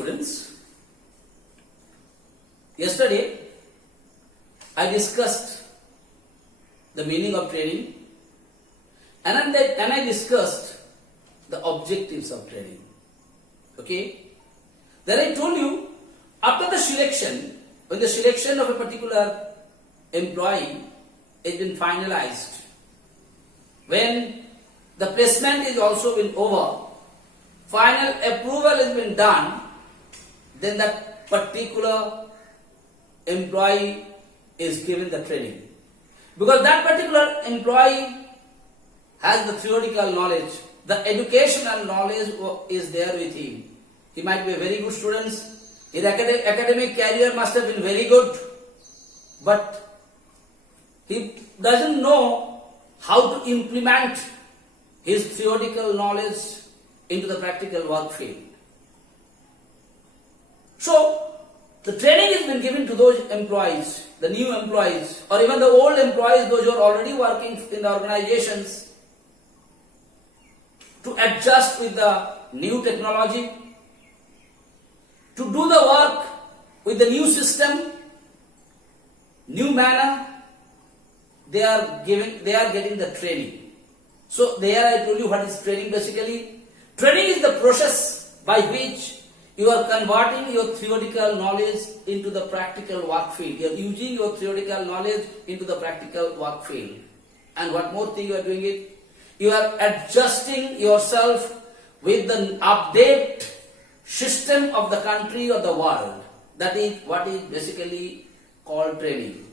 students. Yesterday, I discussed the meaning of training and I discussed the objectives of training. Okay? Then I told you, after the selection, when the selection of a particular employee has been finalized, when the placement is also been over, final approval has been done, then that particular employee is given the training. Because that particular employee has the theoretical knowledge, the educational knowledge is there with him. He might be a very good student, his academic career must have been very good, but he doesn't know how to implement his theoretical knowledge into the practical work field. So, the training has been given to those employees, the new employees, or even the old employees, those who are already working in the organizations, to adjust with the new technology, to do the work with the new system, new manner. They are getting the training. So there I told you what is training basically. Training is the process by which you are converting your theoretical knowledge into the practical work field. You are using your theoretical knowledge into the practical work field. And what more thing you are doing it? You are adjusting yourself with the update system of the country or the world. That is what is basically called training.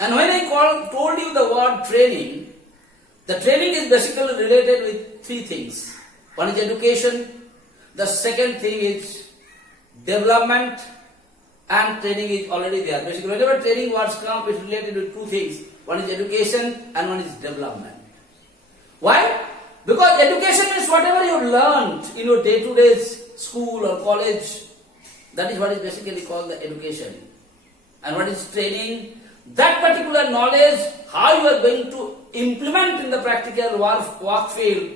And when I told you the word training, the training is basically related with three things. One is education, the second thing is development, and training is already there. Basically, whenever training words come, it's related with two things. One is education and one is development. Why? Because education is whatever you learned in your day-to-day school or college. That is what is basically called the education. And what is training? That particular knowledge, how you are going to implement in the practical work field,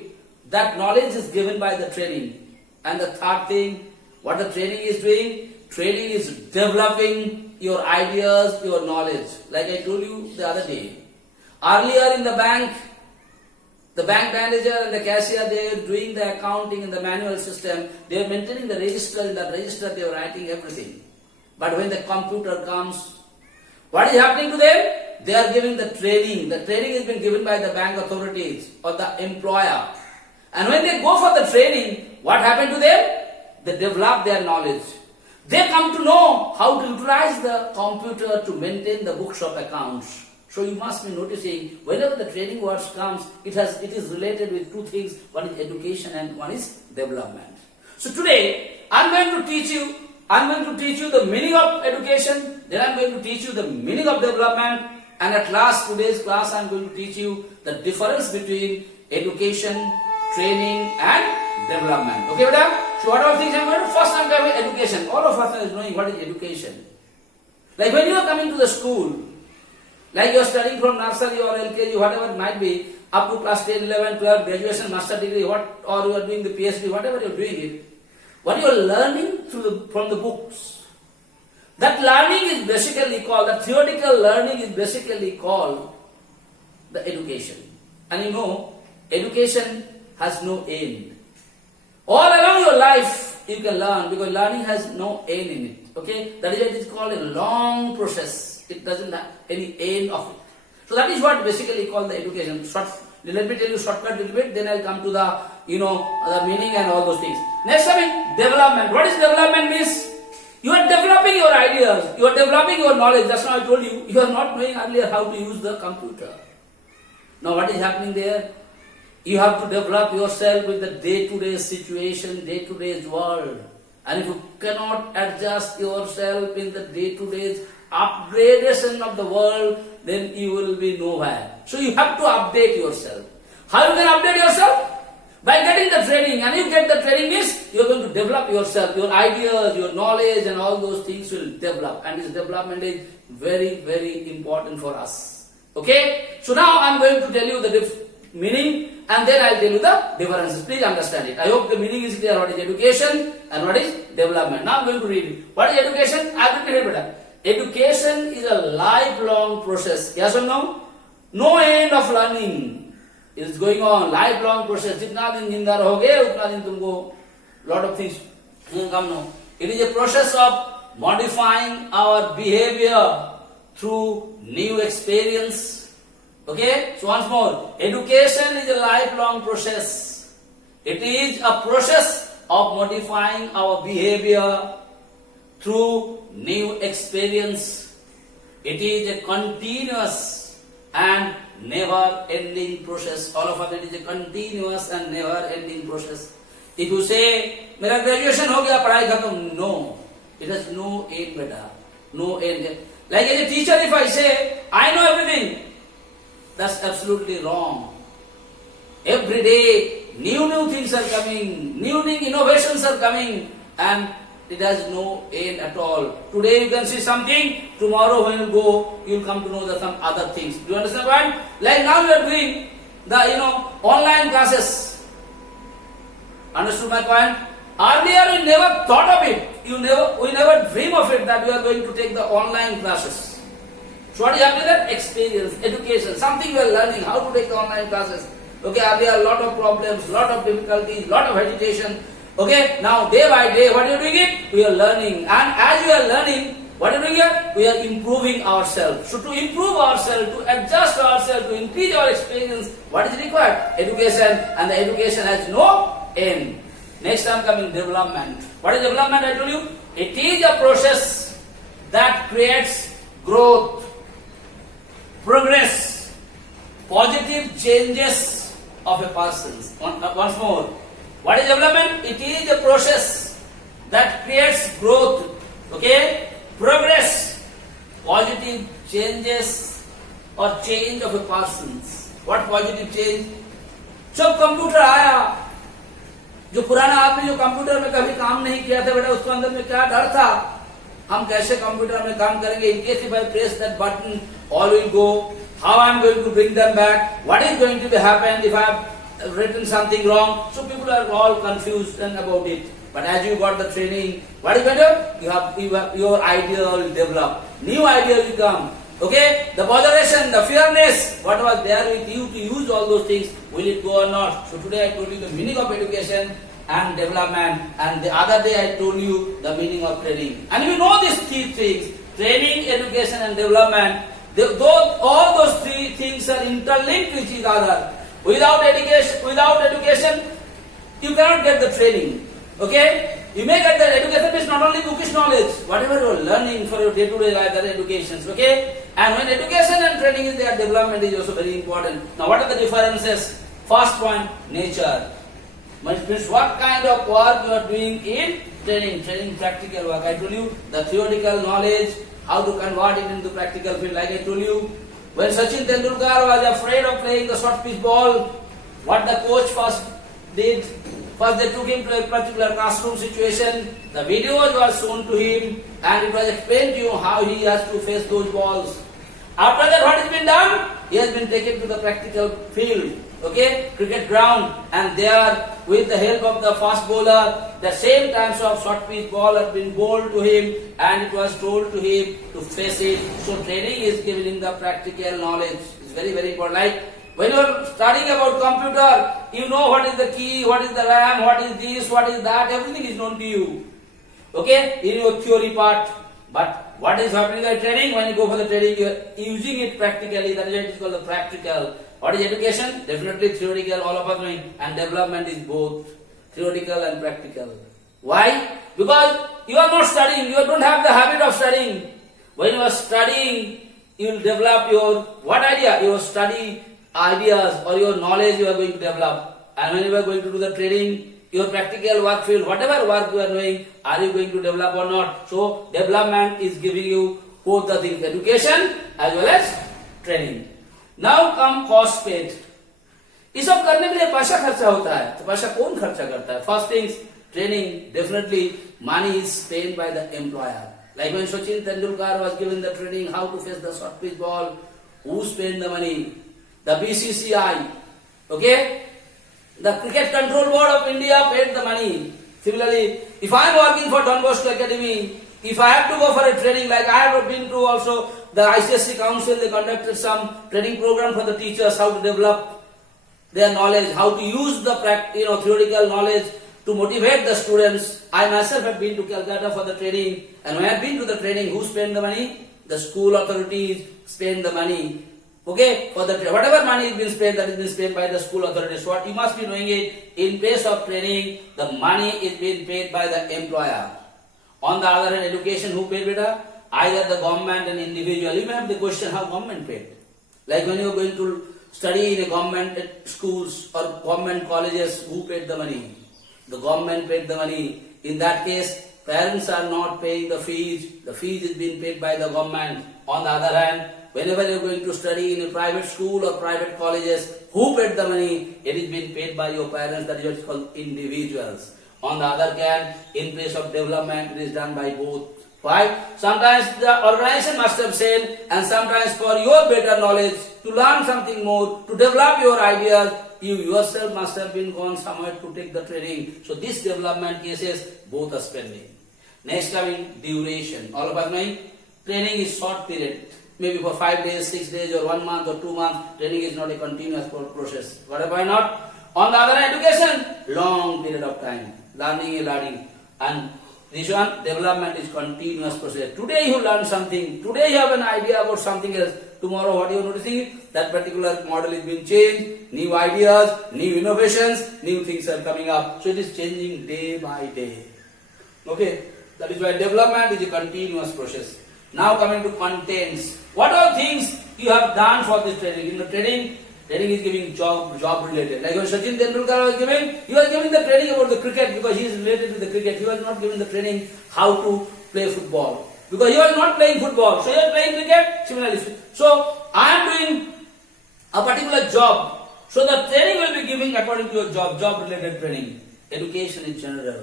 that knowledge is given by the training. And the third thing, what the training is doing? Training is developing your ideas, your knowledge. Like I told you the other day. Earlier in the bank manager and the cashier, they are doing the accounting in the manual system. They are maintaining the register. In that register, they are writing everything. But when the computer comes, what is happening to them? They are giving the training. The training has been given by the bank authorities or the employer. And when they go for the training, what happened to them? They develop their knowledge. They come to know how to utilize the computer to maintain the books of accounts. So you must be noticing, whenever the training words comes, it is related with two things. One is education and one is development. So today, I'm going to teach you the meaning of education, then I'm going to teach you the meaning of development, and at last, today's class, I'm going to teach you the difference between education, training and development. Okay, beta? So what are the things I'm going to? First I'm going to education. All of us are knowing what is education. Like when you are coming to the school, like you are studying from nursery or LKG, whatever it might be, up to class 10, 11, 12, graduation, master degree, or you are doing the PhD, whatever you are doing it, what you are learning from the books, that learning is basically called, that theoretical learning is basically called the education. And you know, education has no end. All along your life you can learn, because learning has no end in it. Okay? That is why it is called a long process. It doesn't have any end of it. So that is what basically called the education. Let me tell you shortcut a little bit, then I'll come to the, the meaning and all those things. Next time, development. What is development means? You are developing your ideas, you are developing your knowledge. That's why I told you, you are not knowing earlier how to use the computer. Now what is happening there? You have to develop yourself with the day-to-day situation, day-to-day world. And if you cannot adjust yourself in the day-to-day upgradation of the world, then you will be nowhere. So you have to update yourself. How you can update yourself? By getting the training. And you get the training means you are going to develop yourself. Your ideas, your knowledge and all those things will develop. And this development is very, very important for us. Okay? So now I am going to tell you the meaning and then I'll tell you the differences. Please understand it. I hope the meaning is clear. What is education and what is development? Now I'm going to read it. What is education? I will read it better. Education is a lifelong process. Yes or no? No end of learning is going on. Lifelong process. जितना दिन जिंदा रहोगे उतना दिन तुमको lot of things will come. No. It is a process of modifying our behavior through new experience. Okay? So once more, education is a lifelong process. It is a process of modifying our behavior through new experience. It is a continuous and never-ending process. All of us, it is a continuous and never-ending process. If you say, मेरा graduation हो गया, पढ़ाई खत्म, no. It has no end, beta. No end. Like as a teacher, if I say, I know everything, that's absolutely wrong. Every day, new things are coming, new innovations are coming, and it has no end at all. Today you can see something, tomorrow when you go, you will come to know some other things. Do you understand what? Like now you are doing the online classes. Understood my point? Earlier we never thought of it. We never dream of it that we are going to take the online classes. So what is happening there? Experience, education, something we are learning, how to take the online classes. Okay, there are a lot of problems, lot of difficulties, lot of agitation. Okay, now day by day, what are you doing it? We are learning. And as we are learning, what are we doing here? We are improving ourselves. So to improve ourselves, to adjust ourselves, to increase our experience, what is required? Education. And the education has no end. Next I'm coming development. What is development? I told you, it is a process that creates growth, progress, positive changes of a person. Once more, what is development? It is a process that creates growth, okay, progress, positive changes or change of a person. What positive change? जब computer आया, जो पुराना आपने जो computer में कभी काम नहीं किया था बेटा, उसके अंदर में क्या डर था? हम कैसे कंप्यूटर में काम करेंगे? In case if I press that button, all will go. How I am going to bring them back? What is going to be happen if I have written something wrong? So people are all confused about it. But as you got the training, what is better? You have your idea will develop. New idea will come. Okay? The botheration, the fearness, what was there with you to use all those things, will it go or not? So today I told you the meaning of education and development, and the other day I told you the meaning of training. And you know these three things, training, education and development, all those three things are interlinked with each other. Without education, you cannot get the training. Okay? You may get the education is not only bookish knowledge, whatever you are learning for your day-to-day life, that educations. Okay? And when education and training is there, development is also very important. Now what are the differences? First point, nature. Means what kind of work you are doing in training. Training practical work. I told you the theoretical knowledge, how to convert it into practical field. Like I told you, when Sachin Tendulkar was afraid of playing the short pitch ball, what the coach first did, first they took him to a particular classroom situation, the videos were shown to him and it was explained to you how he has to face those balls. After that, what has been done? He has been taken to the practical field, okay, cricket ground, and there with the help of the fast bowler, the same types of short pitch ball have been bowled to him and it was told to him to face it. So training is given him the practical knowledge. It's very, very important. Like when you are studying about computer, you know what is the key, what is the RAM, what is this, what is that, everything is known to you. Okay, in your theory part. But what is happening in training? When you go for the training, you are using it practically. That is why it is called the practical. What is education? Definitely theoretical, all of us knowing. And development is both theoretical and practical. Why? Because you are not studying, you don't have the habit of studying. When you are studying, you will develop your, what idea? Your study ideas or your knowledge you are going to develop. And when you are going to do the training, your practical work field, whatever work you are doing, are you going to develop or not? So development is giving you both the things, education as well as training. Now come cost paid. ये सब करने के लिए पैसा खर्चा होता है, तो पैसा कौन खर्चा करता है? First things, training, definitely money is spent by the employer. Like when Sachin Tendulkar was given the training how to face the short pitch ball, who spent the money? The BCCI. Okay? The Cricket Control Board of India paid the money. Similarly, if I am working for Don Bosco Academy, if I have to go for a training, like I have been to also the ICSE Council, they conducted some training program for the teachers, how to develop their knowledge, how to use the theoretical knowledge to motivate the students. I myself have been to Calcutta for the training, and when I have been to the training, who spent the money? The school authorities spend the money. Okay, for the whatever money is being spent, that is being spent by the school authorities. What you must be knowing it, in place of training, the money is being paid by the employer. On the other hand, education, who paid beta? Either the government and individual. You may have the question how government paid. Like when you are going to study in a government schools or government colleges, who paid the money? The government paid the money. In that case, parents are not paying the fees. The fees is being paid by the government. On the other hand, whenever you are going to study in a private school or private colleges, who paid the money? It is being paid by your parents. That is what is called individuals. On the other hand, in place of development, it is done by both. Why? Sometimes the organization must have said, and sometimes for your better knowledge, to learn something more, to develop your ideas, you yourself must have been gone somewhere to take the training. So this development cases, both are spending. Next coming, duration. All of us knowing, training is short period. Maybe for 5 days, 6 days, or 1 month, or 2 months. Training is not a continuous process. Why not? On the other hand, education, long period of time. Learning. And this one, development is continuous process. Today you learn something. Today you have an idea about something else. Tomorrow what you are noticing? That particular model is being changed. New ideas, new innovations, new things are coming up. So it is changing day by day. Okay? That is why development is a continuous process. Now coming to contents. What are things you have done for this training? In the training is giving job related. Like when Sachin Tendulkar was giving, he was giving the training about the cricket because he is related to the cricket. He was not giving the training how to play football. Because he was not playing football. So he was playing cricket, similarly. So I am doing a particular job. So the training will be giving according to your job related training. Education in general.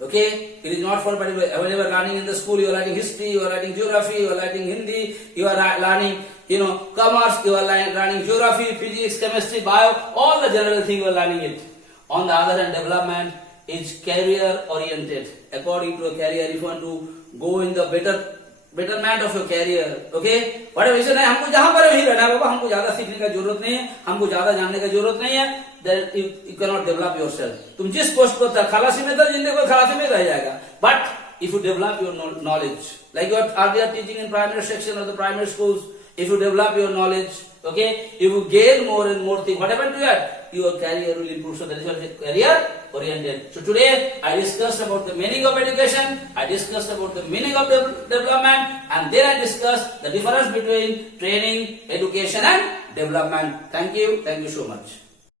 Okay? It is not for particular. Whenever learning in the school, you are learning history, you are learning geography, you are learning Hindi, you are learning commerce, you are learning geography, physics, chemistry, bio, all the general thing you are learning it. On the other hand, development is career oriented. According to a career, if you want to go in the betterment of your career, okay? Whatever reason है, हमको जहाँ पर भी रहना है बाबा, हमको ज़्यादा सीखने का जरूरत नहीं है, हमको ज़्यादा जानने का जरूरत नहीं है. Then you cannot develop yourself. तुम जिस पोस्ट पर खलासी में था, जिंदगी को खलासी में रह जाएगा. But if you develop your knowledge, like you are teaching in primary section of the primary schools, if you develop your knowledge, okay, if you gain more and more things, what happened to that? Your career will improve. So that is what is career oriented. So today I discussed about the meaning of education, I discussed about the meaning of development, and then I discussed the difference between training, education and development. Thank you so much.